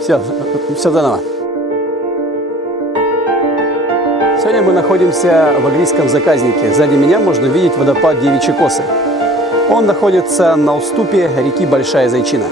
Все заново. Сегодня мы находимся в Агрийском заказнике. Сзади меня можно видеть водопад Девичьи Косы. Он находится на уступе реки Большая Зайчина.